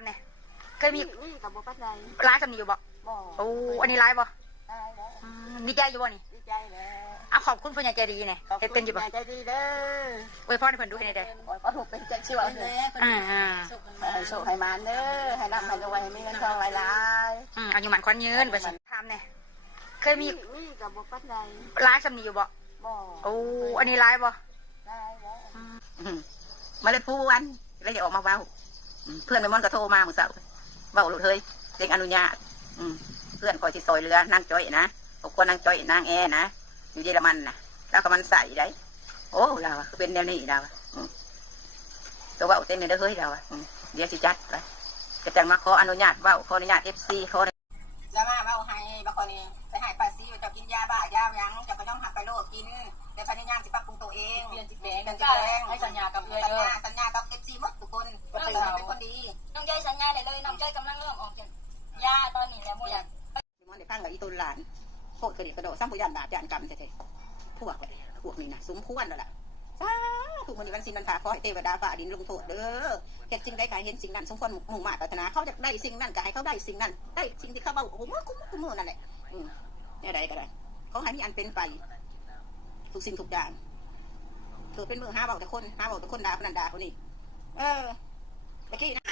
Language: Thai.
ามเนี่ยเคยมีกับบ่ปัดใดร้ายสำนีอยู่บ่โอ้อันนี้ร้ายบ่ดีใจอยู่บ่นี่ดีใจแล้วเอาขอบคุณผู้ใหญ่ใจดีเนี่ยเฮ็ดเป็นอยู่บ่ใจดีเด้ออวยพรให้เพิ่นดูให้ได้ขอถูกเป็นใจชื่อเด้อให้โชคให้มานเด้อให้ร่ำให้รวยให้มีเงินทองหลายๆเอาอยู่หมันควันยืนว่าสิถามเนี่ยเคยมีกับบ่ปัดใดร้ายสำนีอยู่บ่โอ้อันนี้ร้ายบ่มาเลยพูวันแล้วอย่าออกมาเว้าเพื่อนไปม่อนก็โทรมาเมื่อเช้าเว้าหลุดเฮ้ยเด็กอนุญาตเพื่อนคอยที่ซอยเรือนั่งจ้อยนะพวกคนนั่งจ้อยนั่งแอนะอยู่เยอรมันนะแล้วก็มันใส่ได้โอ้เราคือเป็นแนวนี้เราตัวเว้าเต็มเลยเด้อเฮ้ยเราเดี๋ยวสิจัดไปกระจังมาขออนุญาตเว้าขออนุญาตFCขอจะมาเว้าให้บางคนนี่ไปให้ป้าซีจะกินยาบ้ายายังจะไปย่องหักไปโลกกินแต่พยายามจะปรับปรุงตัวเองเปลี่ยนจิตแดงให้สัญญากับเลยสัญญากับFCหมดทุกคนเป็นคนดีน้องใจสัญญาได้เลยน้องใจกำลังเริ่มออกจากยาตอนนี้แล้วโมอยากมันได้พังกับอีตุนหลานโคตรกระเดียกระโดดสร้างผู้ยันบาปยันกรรมเฉยๆพวกนี่นะสมควรแล้วล่ะถูกมันวันสินวันพาขอให้เทวดาฝ่าดินลงโทษเด้อเห็นสิ่งใดใครเห็นสิ่งนั้นสมควรมุ่งมาปรารถนาเขาจะได้สิ่งนั้นก็ให้เขาได้สิ่งนั้นได้สิ่งที่เขาเบาโอ้โหคุ้มนั่นแหละเนี่ยใดก็ได้เขาให้มีอันเป็นไปทุกสิ่งทุกอย่างเธอเป็นมือห้าเบาแต่คนด่าคนนั้นด่าคนนี้ตะกี้นะ